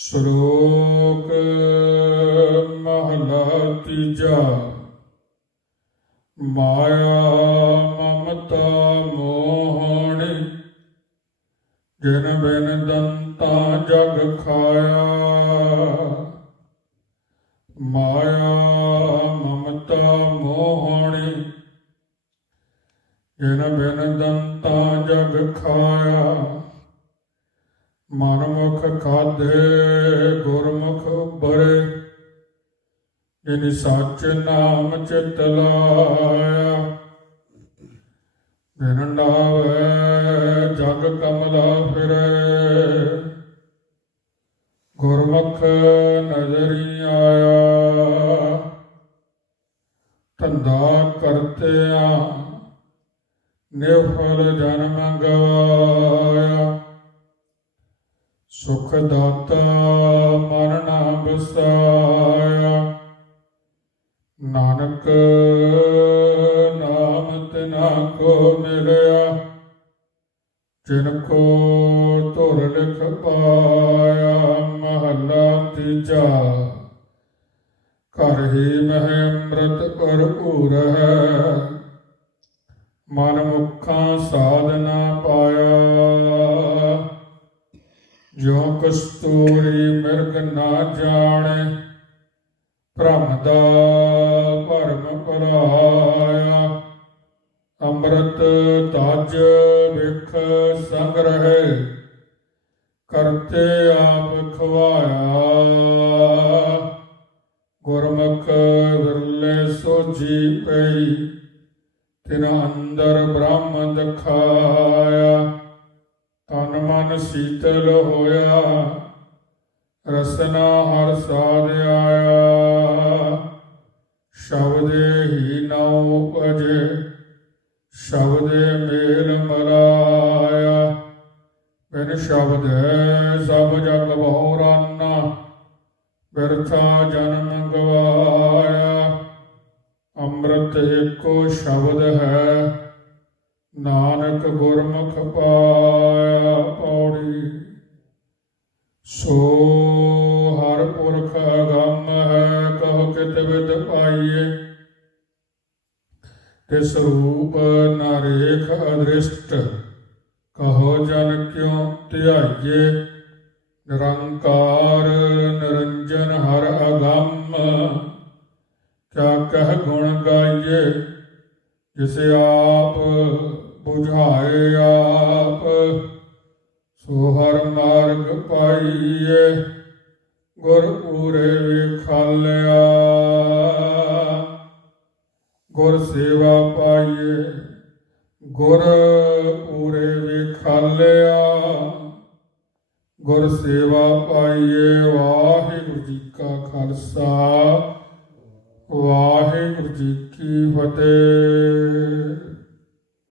ਸ਼ਲੋਕ ਮਹਲਾ ਤੀਜਾ। ਮਾਇਆ ਮਮਤਾ ਮੋਹਣੀ, ਜਨ ਬਿਨ ਦੰਤਾ ਜਗ ਖਾਇਆ। ਮਾਇਆ ਮਮਤਾ ਮੋਹਣੀ, ਜਿਨ ਬਿਨ ਦੰਤਾ ਜਗ ਖਾਇਆ। ਮਨਮੁਖ ਖਾਧੇ, ਗੁਰਮੁਖ ਬਰੇ ਜਿਨ ਸੱਚ ਨਾਮ ਚਿਤ ਲਾਇਆ। ਬਿਨ ਨਾਵੇ ਜਗ ਕਮਲਾ ਫਿਰੇ। ਗੁਰਮੁਖ ਨਜ਼ਰੀ ਆਇਆ। ਧੰਦਾ ਕਰਤਿਆ ਨਿਫਲ ਜਨਮ ਗਵਾਇਆ ਸੁਖ ਦਾਤਾ ਮਨ ਨਾ ਬਸਾਇਆ ਨਾਨਕ ਨਾਮ ਤਿਨਾ ਕੋ ਮਿਲਿਆ, ਜਿਨ ਕੋ ਧੁਰ ਲਿਖ ਪਾਇਆ, ਮਹੱਲਾ ਤੀਜਾ। ਘਰ ਹੀ ਮਹਿ ਅੰਮ੍ਰਿਤ ਭਰਪੂਰ ਹੈ, ਮਨ ਮੁਖਾਂ ਸਾਧਨਾ ਪਾਇਆ। ਜੋ ਕਸਤੂਰੀ ਮਿਰਗ ਨਾ ਜਾਣੇ, ਭ੍ਰਮ ਦਾ ਭਰਮ ਭਰਾਇਆ। ਅੰਮ੍ਰਿਤ ਤਜ ਵਿਖ ਸੰਗ ਰਹੇ ਕਰਤੇ ਆਪ ਖਵਾਇਆ। ਗੁਰਮੁਖ ਵਿਰਲੇ ਸੋਜੀ ਪਈ, ਤਿਨ ਅੰਦਰ ਬ੍ਰਹਮ ਦਖਾਇਆ ਮਨ ਸੀਤਲ ਹੋਇਆ, ਰਸਨਾ ਹਰ ਸਾਧ ਆਇਆ। ਸ਼ਬਦੇ ਹੀ ਨਾਉ ਉਪਜੇ, ਸ਼ਬਦੇ ਮੇਲ ਮਲਾਇਆ ਬਿਨ ਸ਼ਬਦੇ ਸਭ ਜਗ ਬਹੁਰਾਨਾ ਵਿਰਥਾ ਜਨਮ ਗਵਾਇਆ ਅੰਮ੍ਰਿਤ ਏਕੋ ਸ਼ਬਦ ਹੈ, ਨਾਨਕ ਗੁਰਮੁਖ ਪਾਇਆ। ਵਿਦ ਪਾਈਏ ਤਿਸ ਰੂਪ ਨਰੇਖ ਅਦ੍ਰਿਸ਼ਟ, ਕਹੋ ਜਨ ਕਿਉ ਧਿਆਈਏ? ਨਿਰੰਕਾਰ ਨਿਰੰਜਨ ਹਰ ਅਗੰਮ, ਕਿਆ ਕਹਿ ਗੁਣ ਗਾਈਏ? ਜਿਸ ਆਪ 부ਝਾਏ ਆਪ, ਸੋ ਹਰ ਮਾਰਗ ਪਾਈਏ। ਗੁਰ ਪੂਰੇ ਵਿਖਾਲਿਆ। ਗੁਰ ਸੇਵਾ ਪਾਈਏ, ਗੁਰ ਪੂਰੇ ਵਿਖਾਲਿਆ। ਗੁਰ ਸੇਵਾ ਪਾਈਏ, ਵਾਹਿਗੁਰੂ ਜੀ ਕਾ ਖਾਲਸਾ, ਵਾਹਿਗੁਰੂ ਜੀ ਕੀ ਫਤਿਹ।